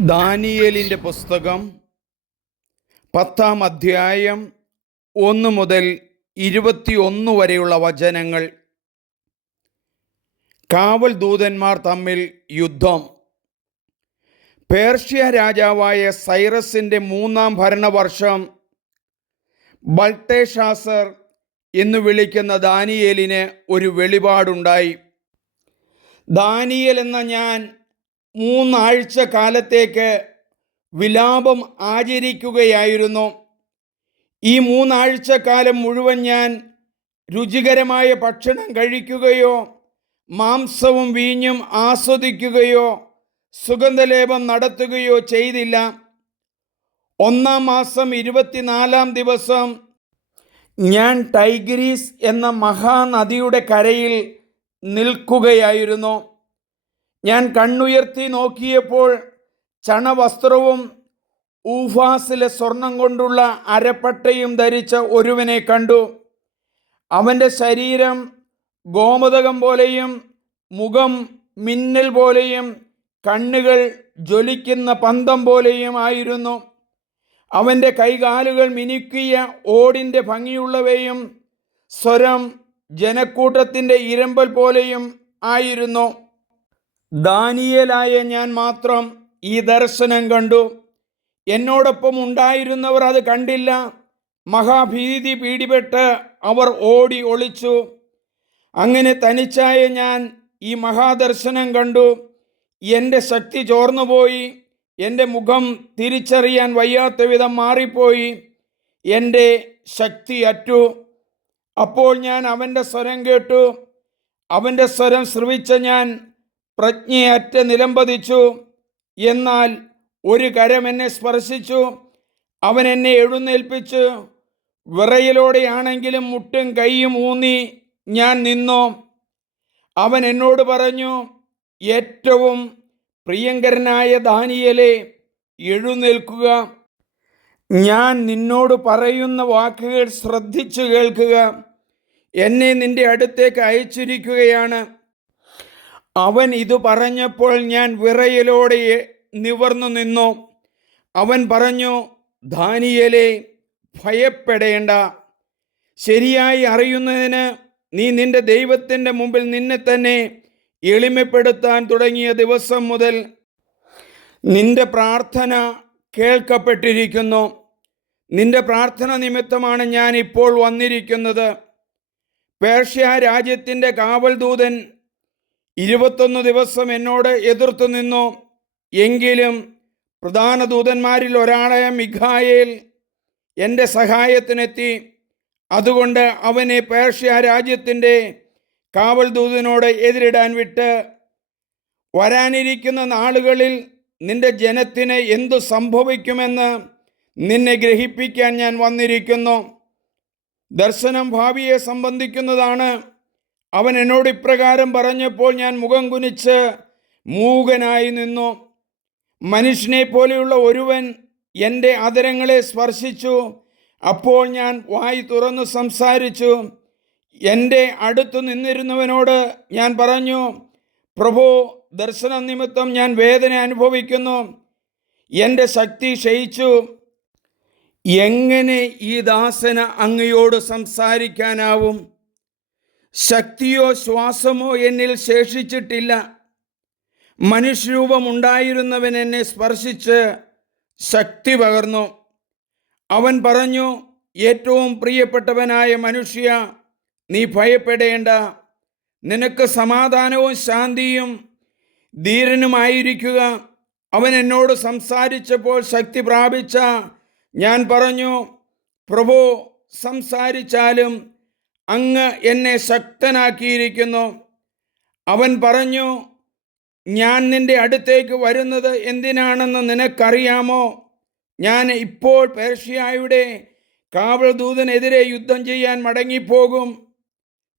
ദാനിയേലിന്റെ പുസ്തകം പത്താം അധ്യായം ഒന്ന് മുതൽ ഇരുപത്തിയൊന്ന് വരെയുള്ള വചനങ്ങൾ. കാവൽ ദൂതന്മാർ തമ്മിൽ യുദ്ധം. പേർഷ്യ രാജാവായ സൈറസിന്റെ മൂന്നാം ഭരണവർഷം ബൾട്ടേഷാസർ എന്ന് വിളിക്കുന്ന ദാനിയേലിന് ഒരു വെളിപാടുണ്ടായി. ദാനിയൽ എന്ന ഞാൻ മൂന്നാഴ്ച കാലത്തേക്ക് വിലാപം ആചരിക്കുകയായിരുന്നു. ഈ മൂന്നാഴ്ച കാലം മുഴുവൻ ഞാൻ രുചികരമായ ഭക്ഷണം കഴിക്കുകയോ മാംസവും വീഞ്ഞും ആസ്വദിക്കുകയോ സുഗന്ധലേപം നടത്തുകയോ ചെയ്തില്ല. ഒന്നാം മാസം ഇരുപത്തിനാലാം ദിവസം ഞാൻ ടൈഗ്രീസ് എന്ന മഹാനദിയുടെ കരയിൽ നിൽക്കുകയായിരുന്നു. ഞാൻ കണ്ണുയർത്തി നോക്കിയപ്പോൾ ചണവസ്ത്രവും ഊഫാസിലെ സ്വർണം കൊണ്ടുള്ള അരപ്പട്ടയും ധരിച്ച ഒരുവനെ കണ്ടു. അവന്റെ ശരീരം ഗോമതകം പോലെയും മുഖം മിന്നൽ പോലെയും കണ്ണുകൾ ജ്വലിക്കുന്ന പന്തം പോലെയും ആയിരുന്നു. അവന്റെ കൈകാലുകൾ മിനുക്കിയ ഓടിന്റെ ഭംഗിയുള്ളവയും സ്വരം ജനക്കൂട്ടത്തിന്റെ ഇരമ്പൽ പോലെയും ആയിരുന്നു. ദാനിയേലായ ഞാൻ മാത്രം ഈ ദർശനം കണ്ടു. എന്നോടൊപ്പം ഉണ്ടായിരുന്നവർ അത് കണ്ടില്ല. മഹാഭീതി പീഡിപ്പെട്ട് അവർ ഓടി ഒളിച്ചു. അങ്ങനെ തനിച്ചായ ഞാൻ ഈ മഹാദർശനം കണ്ടു. എന്റെ ശക്തി ചോർന്നുപോയി. എന്റെ മുഖം തിരിച്ചറിയാൻ വയ്യാത്ത വിധം മാറിപ്പോയി. എന്റെ ശക്തി അറ്റു. അപ്പോൾ ഞാൻ അവന്റെ സ്വരം കേട്ടു. അവന്റെ സ്വരം ശ്രവിച്ച ഞാൻ പ്രജ്ഞയറ്റ നിലംപതിച്ചു. എന്നാൽ ഒരു കരം എന്നെ സ്പർശിച്ചു. അവൻ എന്നെ എഴുന്നേൽപ്പിച്ചു. വിറയിലൂടെയാണെങ്കിലും മുട്ടും കൈയും ഊന്നി ഞാൻ നിന്നു. അവൻ എന്നോട് പറഞ്ഞു ഏറ്റവും പ്രിയങ്കരനായ ദാനിയലെ എഴുന്നേൽക്കുക. ഞാൻ നിന്നോട് പറയുന്ന വാക്കുകൾ ശ്രദ്ധിച്ചു കേൾക്കുക. എന്നെ നിന്റെ അടുത്തേക്ക് അയച്ചിരിക്കുകയാണ്. അവൻ ഇത് പറഞ്ഞപ്പോൾ ഞാൻ വിറയലോടെ നിവർന്നു നിന്നു. അവൻ പറഞ്ഞു ധാനിയലെ ഭയപ്പെടേണ്ട. ശരിയായി അറിയുന്നതിന് നീ നിന്റെ ദൈവത്തിന്റെ മുമ്പിൽ നിന്നെ തന്നെ എളിമപ്പെടുത്താൻ തുടങ്ങിയ ദിവസം മുതൽ നിന്റെ പ്രാർത്ഥന കേൾക്കപ്പെട്ടിരിക്കുന്നു. നിന്റെ പ്രാർത്ഥന നിമിത്തമാണ് ഞാൻ ഇപ്പോൾ വന്നിരിക്കുന്നത്. പേർഷ്യ രാജ്യത്തിന്റെ കാവൽ ദൂതൻ ഇരുപത്തൊന്ന് ദിവസം എന്നോട് എതിർത്തു നിന്നു. എങ്കിലും പ്രധാന ദൂതന്മാരിൽ ഒരാളായ മിഖായേൽ എന്റെ സഹായത്തിനെത്തി. അതുകൊണ്ട് അവനെ പേർഷ്യ രാജ്യത്തിന്റെ കാവൽ ദൂതനോട് എതിരിടാൻ വിട്ട് വരാനിരിക്കുന്ന നാളുകളിൽ നിന്റെ ജനത്തിന് എന്തു സംഭവിക്കുമെന്ന് നിന്നെ ഗ്രഹിപ്പിക്കാൻ ഞാൻ വന്നിരിക്കുന്നു. ദർശനം ഭാവിയെ സംബന്ധിക്കുന്നതാണ് അവൻ എന്നോട് ഇപ്രകാരം പറഞ്ഞപ്പോൾ ഞാൻ മുഖം കുനിച്ച് മൂകനായി നിന്നു. മനുഷ്യനെ പോലെയുള്ള ഒരുവൻ എന്റെ അതരങ്ങളെ സ്പർശിച്ചു. അപ്പോൾ ഞാൻ വായി തുറന്നു സംസാരിച്ചു. എന്റെ അടുത്തു നിന്നിരുന്നവനോട് ഞാൻ പറഞ്ഞു പ്രഭു ദർശന നിമിത്തം ഞാൻ വേദന അനുഭവിക്കുന്നു. എന്റെ ശക്തി ക്ഷയിച്ചു. എങ്ങനെ ഈ ദാസന അങ്ങയോട് സംസാരിക്കാനാവും? ശക്തിയോ ശ്വാസമോ എന്നിൽ ശേഷിച്ചിട്ടില്ല. മനുഷ്യരൂപമുണ്ടായിരുന്നവൻ എന്നെ സ്പർശിച്ച് ശക്തി പകർന്നു. അവൻ പറഞ്ഞു ഏറ്റവും പ്രിയപ്പെട്ടവനായ മനുഷ്യ നീ ഭയപ്പെടേണ്ട. നിനക്ക് സമാധാനവും ശാന്തിയും ധീരനുമായിരിക്കുക. അവൻ എന്നോട് സംസാരിച്ചപ്പോൾ ശക്തി പ്രാപിച്ച ഞാൻ പറഞ്ഞു പ്രഭു സംസാരിച്ചാലും അങ്ങ് എന്നെ ശക്തനാക്കിയിരിക്കുന്നു. അവൻ പറഞ്ഞു ഞാൻ നിന്റെ അടുത്തേക്ക് വരുന്നത് എന്തിനാണെന്ന് നിനക്കറിയാമോ? ഞാൻ ഇപ്പോൾ പേർഷ്യയുടെ കാവൽദൂതനെതിരെ യുദ്ധം ചെയ്യാൻ മടങ്ങിപ്പോകും.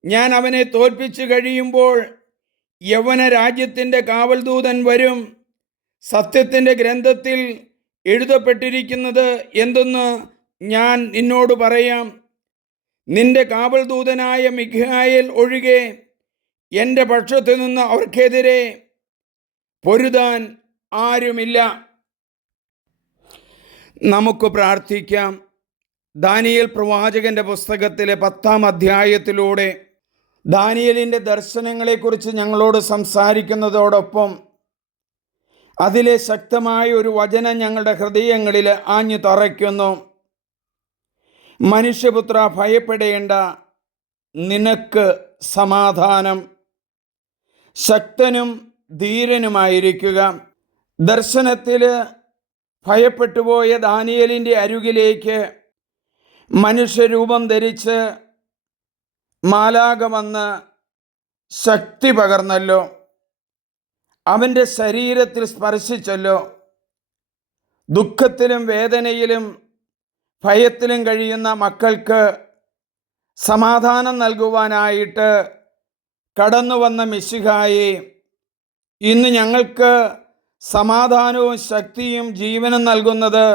ഞാൻ അവനെ തോൽപ്പിച്ച് കഴിയുമ്പോൾ യവന രാജ്യത്തിന്റെ കാവൽദൂതൻ വരും. സത്യത്തിന്റെ ഗ്രന്ഥത്തിൽ എഴുതപ്പെട്ടിരിക്കുന്നത് എന്തെന്ന് ഞാൻ നിന്നോട് പറയാം. നിന്റെ കാവൽ ദൂതനായ മിഖായേൽ ഒഴികെ എന്റെ പക്ഷത്തു നിന്ന് അവർക്കെതിരെ പൊരുതാൻ ആരുമില്ല. നമുക്ക് പ്രാർത്ഥിക്കാം. ദാനിയൽ പ്രവാചകന്റെ പുസ്തകത്തിലെ പത്താം അധ്യായത്തിലൂടെ ദാനിയലിന്റെ ദർശനങ്ങളെക്കുറിച്ച് ഞങ്ങളോട് സംസാരിക്കുന്നതോടൊപ്പം അതിലെ ശക്തമായ ഒരു വചനം ഞങ്ങളുടെ ഹൃദയങ്ങളിൽ ആഞ്ഞു തറയ്ക്കുന്നു. മനുഷ്യപുത്ര ഭയപ്പെടേണ്ട. നിനക്ക് സമാധാനം. ശക്തനും ധീരനുമായിരിക്കുക. ദർശനത്തിൽ ഭയപ്പെട്ടുപോയ ദാനിയലിന്റെ അരുകിലേക്ക് മനുഷ്യരൂപം ധരിച്ച് മാലാക വന്ന് ശക്തി പകർന്നല്ലോ. അവന്റെ ശരീരത്തിൽ സ്പർശിച്ചല്ലോ. ദുഃഖത്തിലും വേദനയിലും ഭയത്തിലും കഴിയുന്ന മക്കൾക്ക് സമാധാനം നൽകുവാനായിട്ട് കടന്നു വന്ന മിശിഹായി ഇന്ന് ഞങ്ങൾക്ക് സമാധാനവും ശക്തിയും ജീവനും നൽകുന്നത്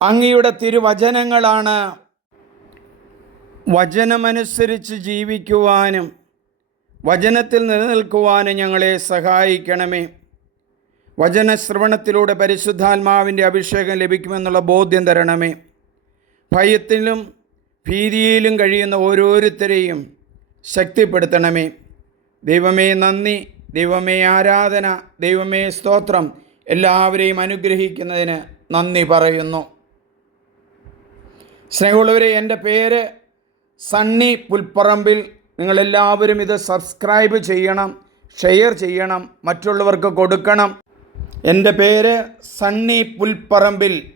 അങ്ങയുടെ തിരുവചനങ്ങളാണ്. വചനമനുസരിച്ച് ജീവിക്കുവാനും വചനത്തിൽ നിലനിൽക്കുവാനും ഞങ്ങളെ സഹായിക്കണമേ. വചനശ്രവണത്തിലൂടെ പരിശുദ്ധാത്മാവിന്റെ അഭിഷേകം ലഭിക്കുമെന്നുള്ള ബോധ്യം തരണമേ. ഭയത്തിലും ഭീതിയിലും കഴിയുന്ന ഓരോരുത്തരെയും ശക്തിപ്പെടുത്തണമേ. ദൈവമേ നന്ദി ദൈവമേ ആരാധന ദൈവമേ സ്തോത്രം എല്ലാവരെയും അനുഗ്രഹിക്കുന്നതിന് നന്ദി പറയുന്നു. സ്നേഹമുള്ളവരെ എന്റെ പേര് സണ്ണി പുൽപ്പറമ്പിൽ. നിങ്ങളെല്ലാവരും ഇത് സബ്സ്ക്രൈബ് ചെയ്യണം ഷെയർ ചെയ്യണം മറ്റുള്ളവർക്ക് കൊടുക്കണം. എന്റെ പേര് സണ്ണി പുൽപ്പറമ്പിൽ.